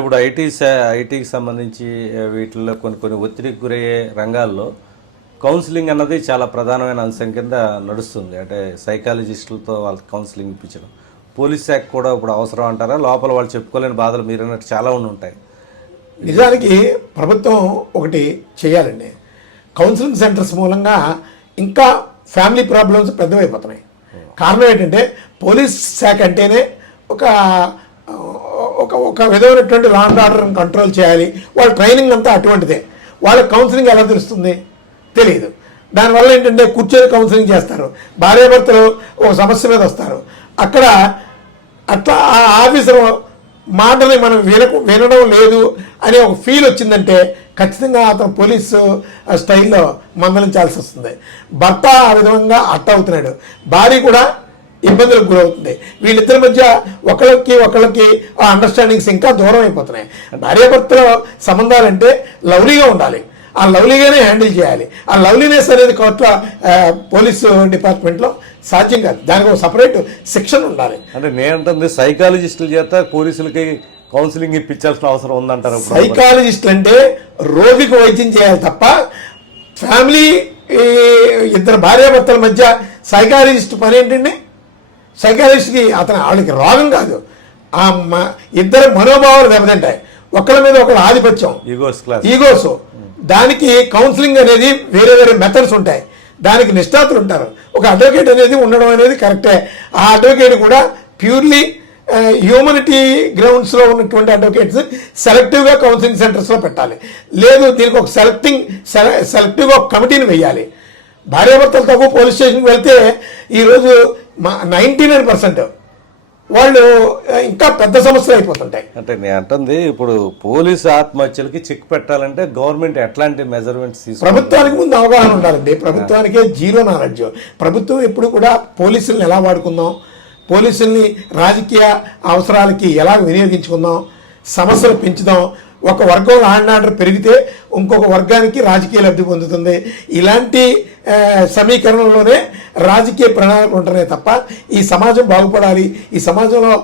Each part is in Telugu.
ఇప్పుడు ఐటీకి సంబంధించి వీటిల్లో కొన్ని ఒత్తిడికి గురయ్యే రంగాల్లో కౌన్సిలింగ్ అన్నది చాలా ప్రధానమైన అంశం కింద నడుస్తుంది. అంటే సైకాలజిస్టులతో వాళ్ళకి కౌన్సిలింగ్ ఇప్పించడం. పోలీస్ శాఖ కూడా ఇప్పుడు అవసరం అంటారా? లోపల వాళ్ళు చెప్పుకోలేని బాధలు మీరు అన్నట్టు చాలా ఉంటాయి. నిజానికి ప్రభుత్వం ఒకటి చేయాలండి. కౌన్సిలింగ్ సెంటర్స్ మూలంగా ఇంకా ఫ్యామిలీ ప్రాబ్లమ్స్ పెద్దవైపోతున్నాయి. కారణం ఏంటంటే పోలీస్ శాఖ అంటేనే ఒక ఒక విధమైనటువంటి లా అండ్ ఆర్డర్ని కంట్రోల్ చేయాలి. వాళ్ళ ట్రైనింగ్ అంతా అటువంటిదే. వాళ్ళ కౌన్సిలింగ్ ఎలా తెలుస్తుంది? తెలియదు. దానివల్ల ఏంటంటే కూర్చొని కౌన్సిలింగ్ చేస్తారు. భార్యాభర్తలు ఒక సమస్య మీద వస్తారు. అక్కడ అట్లా ఆ ఆఫీసర్ మాటని మనం వినడం లేదు అనే ఒక ఫీల్ వచ్చిందంటే ఖచ్చితంగా అతను పోలీసు స్టైల్లో మందలించాల్సి వస్తుంది. భర్త ఆ విధంగా అవుతున్నాడు, భార్య కూడా ఇబ్బందులకు గురవుతుంది. వీళ్ళిద్దరి మధ్య ఒకళ్ళకి ఆ అండర్స్టాండింగ్స్ ఇంకా దూరం అయిపోతున్నాయి. భార్యాభర్తల సంబంధాలంటే లవ్లీగా ఉండాలి. ఆ లవ్లీగానే హ్యాండిల్ చేయాలి. ఆ లవ్లీనెస్ అనేది కోర్టుల పోలీసు డిపార్ట్మెంట్లో సాధ్యం కాదు. దానికి ఒక సపరేట్ సెక్షన్ ఉండాలి. అంటే నేనంటుంది సైకాలజిస్టుల చేత పోలీసులకి కౌన్సిలింగ్ ఇప్పించాల్సిన అవసరం ఉందంటారు. సైకాలజిస్టులు అంటే రోగికి వైద్యం చేయాలి తప్ప ఫ్యామిలీ ఇద్దరు భార్యాభర్తల మధ్య సైకాలజిస్ట్ పని ఏంటండి? సైకాలజిస్ట్కి వాళ్ళకి రోగం కాదు, ఆ ఇద్దరు మనోభావాలు దెబ్బతింటాయి. ఒకళ్ళ మీద ఒకళ్ళ ఆధిపత్యం, ఈగోస్. దానికి కౌన్సిలింగ్ అనేది వేరే వేరే మెథడ్స్ ఉంటాయి. దానికి నిష్ణాతులు ఉంటారు. ఒక అడ్వకేట్ అనేది ఉండడం అనేది కరెక్టే. ఆ అడ్వకేట్ కూడా ప్యూర్లీ హ్యూమనిటీ గ్రౌండ్స్లో ఉన్నటువంటి అడ్వకేట్స్ సెలెక్టివ్గా కౌన్సిలింగ్ సెంటర్స్లో పెట్టాలి. లేదు, దీనికి ఒక సెలెక్టివ్గా ఒక కమిటీని వేయాలి. భార్యాభర్తలు తక్కువ పోలీస్ స్టేషన్కి వెళ్తే ఈరోజు 99% వాళ్ళు ఇంకా పెద్ద సమస్యలు అయిపోతుంటాయి. అంటే నేను అంటుంది ఇప్పుడు పోలీసు ఆత్మహత్యలకి చెక్ పెట్టాలంటే గవర్నమెంట్ ఎట్లాంటి మెజర్మెంట్స్ తీసుకు? ప్రభుత్వానికి ముందు అవగాహన ఉండాలండి. ప్రభుత్వానికే జీరో నాలెడ్జ్. ప్రభుత్వం ఎప్పుడు కూడా పోలీసుల్ని ఎలా వాడుకుందాం, పోలీసుల్ని రాజకీయ అవసరాలకి ఎలా వినియోగించుకుందాం, సమస్యలు పెంచుదాం. ఒక వర్గం లా అండ్ ఆర్డర్ పెరిగితే ఇంకొక వర్గానికి రాజకీయ లబ్ధి పొందుతుంది. ఇలాంటి సమీకరణలోనే రాజకీయ ప్రణాళికలు ఉంటున్నాయి తప్ప ఈ సమాజం బాగుపడాలి, ఈ సమాజంలో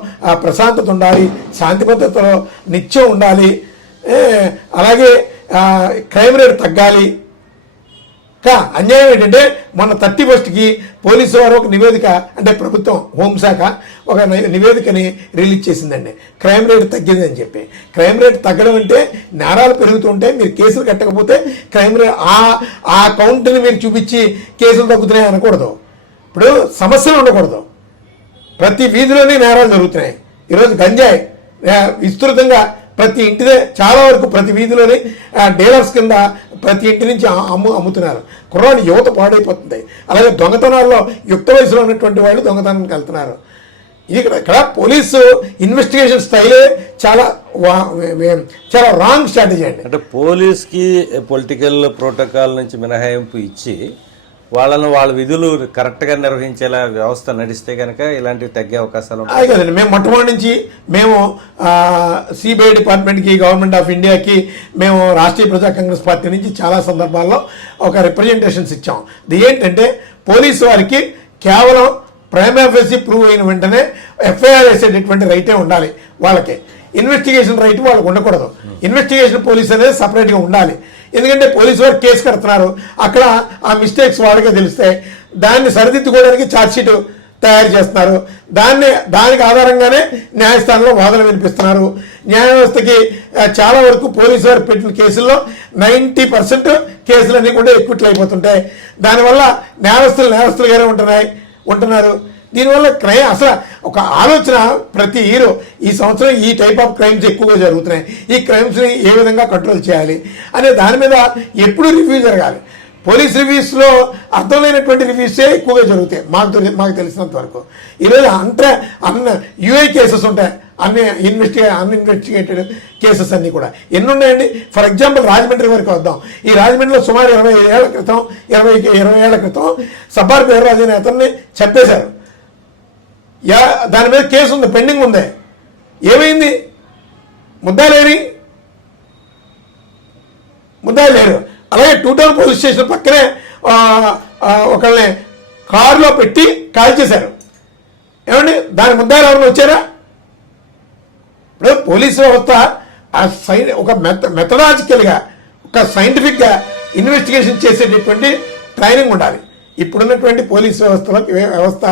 ప్రశాంతత ఉండాలి, శాంతి భద్రతలో నిత్యం ఉండాలి, అలాగే క్రైమ్ రేట్ తగ్గాలి. అన్యాయం ఏంటంటే మొన్న 31కి పోలీసు వారు ఒక నివేదిక, అంటే ప్రభుత్వం హోంశాఖ ఒక నివేదికని రిలీజ్ చేసిందండి. క్రైమ్ రేట్ తగ్గిందని చెప్పి. క్రైమ్ రేట్ తగ్గడం అంటే నేరాలు పెరుగుతుంటే మీరు కేసులు కట్టకపోతే క్రైమ్ రేట్ ఆ కౌంట్ని మీరు చూపించి కేసులు తగ్గుతున్నాయి అనకూడదు. ఇప్పుడు సమస్యలు ఉండకూడదు. ప్రతి వీధిలోనే నేరాలు జరుగుతున్నాయి. ఈరోజు గంజాయి విస్తృతంగా ప్రతి ఇంటిదే, చాలా వరకు ప్రతి వీధిలోని డీలర్స్ కింద ప్రతి ఇంటి నుంచి అమ్ముతున్నారు. కుర్రాడు యువత పాడైపోతుంది. అలాగే దొంగతనాల్లో యుక్త వయసులో ఉన్నటువంటి వాళ్ళు దొంగతనానికి వెళ్తున్నారు. ఇక్కడ పోలీసు ఇన్వెస్టిగేషన్ స్టైలే చాలా రాంగ్ స్ట్రాటజీ అండి. అంటే పోలీస్కి పొలిటికల్ ప్రోటోకాల్ నుంచి మినహాయింపు ఇచ్చి వాళ్ళ విధులు కరెక్ట్గా నిర్వహించేలా వ్యవస్థ నడిస్తే కనుక ఇలాంటివి తగ్గే అవకాశాలు ఉంటాయి కదండి. మేము మొట్టమొదటి నుంచి మేము సిబిఐ డిపార్ట్మెంట్కి, గవర్నమెంట్ ఆఫ్ ఇండియాకి మేము రాష్ట్రీయ ప్రజా కాంగ్రెస్ పార్టీ నుంచి చాలా సందర్భాల్లో ఒక రిప్రజెంటేషన్స్ ఇచ్చాం. ఇది ఏంటంటే పోలీసు వారికి కేవలం ప్రైమ్ ఆఫీసీ ప్రూవ్ అయిన వెంటనే ఎఫ్ఐఆర్ వేసేటటువంటి రైటే ఉండాలి. వాళ్ళకి ఇన్వెస్టిగేషన్ రైట్ వాళ్ళకు ఉండకూడదు. ఇన్వెస్టిగేషన్ పోలీస్ అనేది సపరేట్గా ఉండాలి. ఎందుకంటే పోలీసు వారు కేసు కడుతున్నారు, అక్కడ ఆ మిస్టేక్స్ వాళ్ళకే తెలుస్తాయి. దాన్ని సరిదిద్దుకోవడానికి ఛార్జ్షీట్ తయారు చేస్తున్నారు. దానికి ఆధారంగానే న్యాయస్థానంలో వాదన వినిపిస్తున్నారు. న్యాయ వ్యవస్థకి చాలా వరకు పోలీసు వారు పెట్టిన కేసుల్లో 90% కేసులన్నీ కూడా ఎక్విట్లు అయిపోతుంటాయి. దానివల్ల నేరస్తులుగానే ఉంటున్నారు. దీనివల్ల అసలు ఒక ఆలోచన ప్రతి హీరో ఈ సంవత్సరం ఈ టైప్ ఆఫ్ క్రైమ్స్ ఎక్కువగా జరుగుతున్నాయి, ఈ క్రైమ్స్ని ఏ విధంగా కంట్రోల్ చేయాలి అనే దాని మీద ఎప్పుడూ రివ్యూ జరగాలి. పోలీస్ రివ్యూస్లో అర్థమైనటువంటి రివ్యూసే ఎక్కువగా జరుగుతాయి మాకు తెలిసినంత వరకు. ఈరోజు యూఐ కేసెస్ ఉంటాయి, అన్ఇన్వెస్టిగేటెడ్ కేసెస్ అన్నీ కూడా ఎన్ని ఉన్నాయండి. ఫర్ ఎగ్జాంపుల్ రాజమండ్రి వరకు వద్దాం. ఈ రాజమండ్రిలో సుమారు 20 ఏళ్ల క్రితం సబ్బార్ పేర్రాజు అనే అతన్ని చెప్పేశారు. దాని మీద కేసు ఉంది, పెండింగ్ ఉంది. ఏమైంది? ముద్దాయిలు లేరు. అలాగే 2 టౌన్ పోలీస్ స్టేషన్ పక్కనే ఒకళ్ళని కారులో పెట్టి కాల్చేశారు. ఏమండి, దాని ముద్దాయిలు ఎవరైనా వచ్చారా? ఇప్పుడు పోలీసు వ్యవస్థ ఒక మెథడాజికల్గా ఒక సైంటిఫిక్గా ఇన్వెస్టిగేషన్ చేసేటటువంటి ట్రైనింగ్ ఉండాలి. ఇప్పుడున్నటువంటి పోలీస్ వ్యవస్థ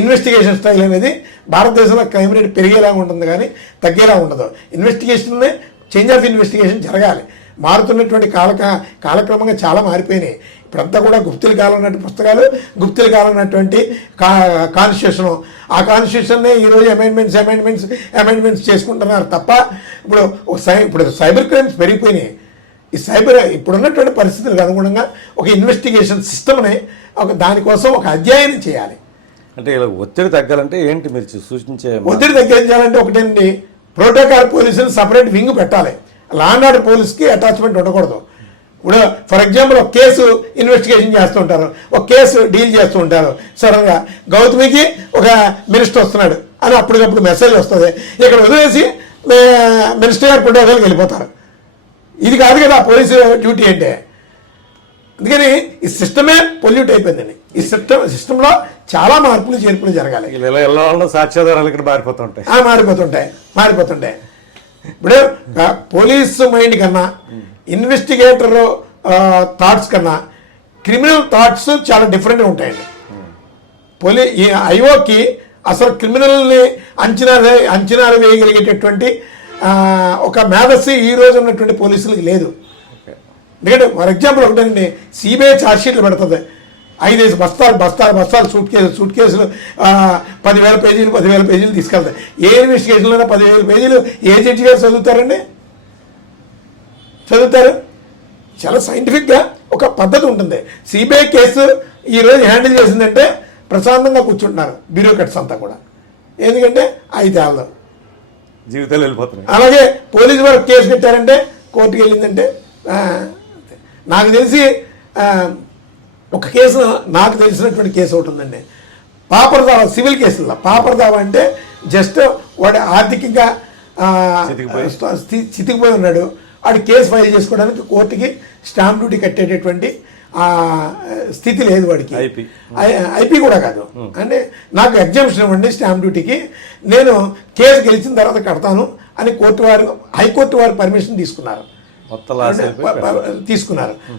ఇన్వెస్టిగేషన్ స్టైల్ అనేది భారతదేశంలో క్రైమ్ రేట్ పెరిగేలా ఉంటుంది కానీ తగ్గేలా ఉండదు. ఇన్వెస్టిగేషన్నే చేంజ్ ఆఫ్ ఇన్వెస్టిగేషన్ జరగాలి. మారుతున్నటువంటి కాలక్రమంగా చాలా మారిపోయినాయి. ఇప్పుడంతా కూడా గుప్తుల కాలం ఉన్నటువంటి పుస్తకాలు, గుప్తుల కాలం ఉన్నటువంటి కాన్స్టిట్యూషను, ఆ కాన్స్టిట్యూషన్నే ఈరోజు అమెండ్మెంట్స్ చేసుకుంటున్నారు తప్ప ఇప్పుడు సైబర్ క్రైమ్స్ పెరిగిపోయినాయి. ఈ ఇప్పుడున్నటువంటి పరిస్థితులకు అనుగుణంగా ఒక ఇన్వెస్టిగేషన్ సిస్టమ్ని దానికోసం ఒక అధ్యయనం చేయాలి. అంటే ఇలా ఒత్తిడి తగ్గాలంటే ఏంటి మీరు సూచించే? ఒత్తిడి తగ్గించాలంటే ఒకటేంటి, ప్రోటోకాల్ పోలీసులు సపరేట్ వింగ్ పెట్టాలి. లా అండ్ ఆర్డర్ పోలీస్కి అటాచ్మెంట్ ఉండకూడదు. ఇప్పుడు ఫర్ ఎగ్జాంపుల్ ఒక కేసు ఇన్వెస్టిగేషన్ చేస్తుంటారు, ఒక కేసు డీల్ చేస్తూ ఉంటారు. సడన్గా గౌతమికి ఒక మినిస్టర్ వస్తున్నాడు అని అప్పటికప్పుడు మెసేజ్ వస్తుంది. ఇక్కడ వదిలేసి మినిస్టర్ గారు ప్రోటోకాల్కి వెళ్ళిపోతారు. ఇది కాదు కదా పోలీసు డ్యూటీ అంటే. అందుకని ఈ సిస్టమే పొల్యూట్ అయిపోయిందండి. ఈ సిస్టంలో చాలా మార్పులు చేర్పులు జరగాలి. సాక్ష్యాధారాలు ఇక్కడ మారిపోతుంటాయి. ఇప్పుడు పోలీసు మైండ్ కన్నా, ఇన్వెస్టిగేటర్ థాట్స్ కన్నా క్రిమినల్ థాట్స్ చాలా డిఫరెంట్గా ఉంటాయండి. ఈ ఐఓకి అసలు క్రిమినల్ని అంచనాలు వేయగలిగేటటువంటి ఒక మేధస్సు ఈ రోజు ఉన్నటువంటి పోలీసులకి లేదు. ఎందుకంటే ఫర్ ఎగ్జాంపుల్ ఒకటండి, సిబిఐ ఛార్జ్షీట్లు పెడుతుంది. 5 బస్తాలు సూట్ కేసులు 10,000 పేజీలు తీసుకెళ్తాయి. ఏ ఇన్వెస్టిగేషన్లో 10,000 పేజీలు ఏ జడ్జి గారు చదువుతారు? చాలా సైంటిఫిక్గా ఒక పద్ధతి ఉంటుంది. సిబిఐ కేసు ఈరోజు హ్యాండిల్ చేసిందంటే ప్రశాంతంగా కూర్చుంటున్నారు బ్యూరోక్రాట్స్ అంతా కూడా. ఎందుకంటే తేలదు, జీవితాలు వెళ్ళిపోతున్నాయి. అలాగే పోలీసు వారు కేసు పెట్టారంటే కోర్టుకు వెళ్ళిందంటే నాకు తెలిసి ఒక కేసు, నాకు తెలిసినటువంటి కేసు ఒకటి ఉందండి. పాపరదావా, సివిల్ కేసుల్లో పాపరదావా అంటే జస్ట్ వాడు ఆర్థికంగా చితికిపోయి ఉన్నాడు. వాడు కేసు ఫైల్ చేసుకోవడానికి కోర్టుకి స్టాంప్ డ్యూటీ కట్టేటటువంటి స్థితి లేదు వాడికి. ఐపీ కూడా కాదు. అంటే నాకు ఎగ్జామ్షన్ ఇవ్వండి స్టాంప్ డ్యూటీకి, నేను కేసు గెలిచిన తర్వాత కడతాను అని హైకోర్టు వారు పర్మిషన్ తీసుకున్నారు.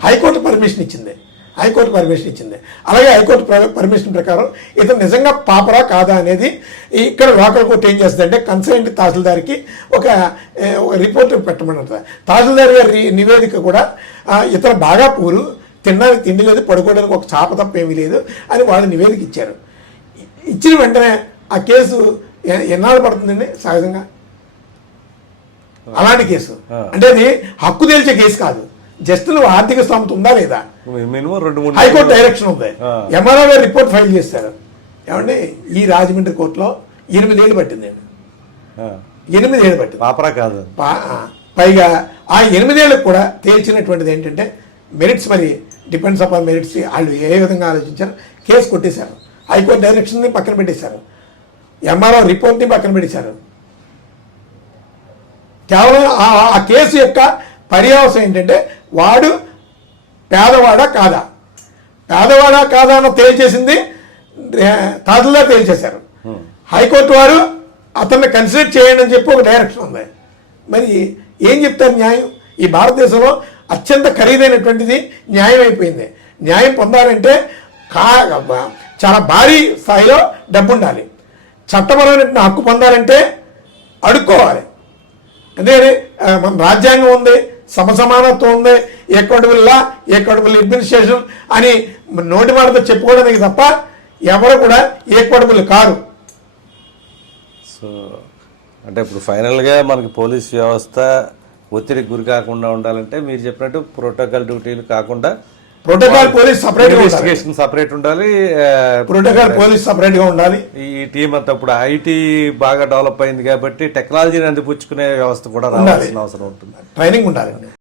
హైకోర్టు పర్మిషన్ ఇచ్చింది. అలాగే హైకోర్టు పర్మిషన్ ప్రకారం ఇతను నిజంగా పాపరా కాదా అనేది ఇక్కడ లోకల్ కోర్టు ఏం చేస్తుందంటే కన్సర్న్ తహసీల్దార్కి ఒక రిపోర్ట్ పెట్టమన్నట్టు. తహసీల్దార్ గారి నివేదిక కూడా ఇతను బాగా పూరు, తినడానికి తిండి లేదు, పడుకోవడానికి ఒక చాప తప్ప ఏమీ లేదు అని వాళ్ళు నివేదిక ఇచ్చారు. ఇచ్చిన వెంటనే ఆ కేసు ఎన్నాళ్ళు పడుతుందండి సహజంగా? అలాంటి కేసు అంటే అది హక్కు తేల్చే కేసు కాదు. జస్ట్ నువ్వు ఆర్థిక స్థోమత ఉందా లేదా, హైకోర్టు డైరెక్షన్ ఉంది. ఎంఆర్ఓ గారు రిపోర్ట్ ఫైల్ చేశారు. ఏమండి ఈ రాజమండ్రి కోర్టులో 8 ఏళ్ళు పట్టిందండి. 8 ఏళ్ళు పట్టింది. పాపరా కాదు. పైగా ఆ 8 ఏళ్ళకు కూడా తేల్చినటువంటిది ఏంటంటే మెరిట్స్, మరి డిపెండ్స్ అపాన్ మెరిట్స్ వాళ్ళు ఏ విధంగా ఆలోచించారు, కేసు కొట్టేశారు. హైకోర్టు డైరెక్షన్ని పక్కన పెట్టేశారు, ఎంఆర్ఓ రిపోర్ట్ని పక్కన పెట్టేశారు. కేవలం ఆ కేసు యొక్క పర్యావసం ఏంటంటే వాడు పేదవాడా కాదా అని తేల్చేసింది తహసీల్దార్ తేల్చేశారు. హైకోర్టు వారు అతన్ని కన్సిడర్ చేయండి అని చెప్పి ఒక డైరెక్షన్ ఉంది. మరి ఏం చెప్తారు న్యాయం? ఈ భారతదేశంలో అత్యంత ఖరీదైనటువంటిది న్యాయం అయిపోయింది. న్యాయం పొందాలంటే చాలా భారీ స్థాయిలో డబ్బు ఉండాలి. చట్టపరమైన హక్కు పొందాలంటే అడుక్కోవాలి. ఎందుకంటే మన రాజ్యాంగం ఉంది, సమసమానత్వం ఉంది, ఈక్వటబుల్ లా, ఈక్వటబుల్ అడ్మినిస్ట్రేషన్ అని నోటి మాటతో చెప్పుకోవడానికి తప్ప ఎవరు కూడా ఈక్వటబుల్ కారు. సో అంటే ఇప్పుడు ఫైనల్గా మనకి పోలీస్ వ్యవస్థ ఒత్తిడికి గురి కాకుండా ఉండాలంటే మీరు చెప్పినట్టు ప్రోటోకాల్ డ్యూటీలు కాకుండా ప్రోటోకాల్ పోలీస్ సపరేట్ ఉండాలి, ప్రోటోకాల్ పోలీస్ సపరేట్ గా ఉండాలి. ఈ టీం అంతా ఇప్పుడు ఐటీ బాగా డెవలప్ అయింది కాబట్టి టెక్నాలజీని అందిపుచ్చుకునే వ్యవస్థ కూడా రావాల్సిన అవసరం ఉంటుంది. ట్రైనింగ్ ఉండాలి.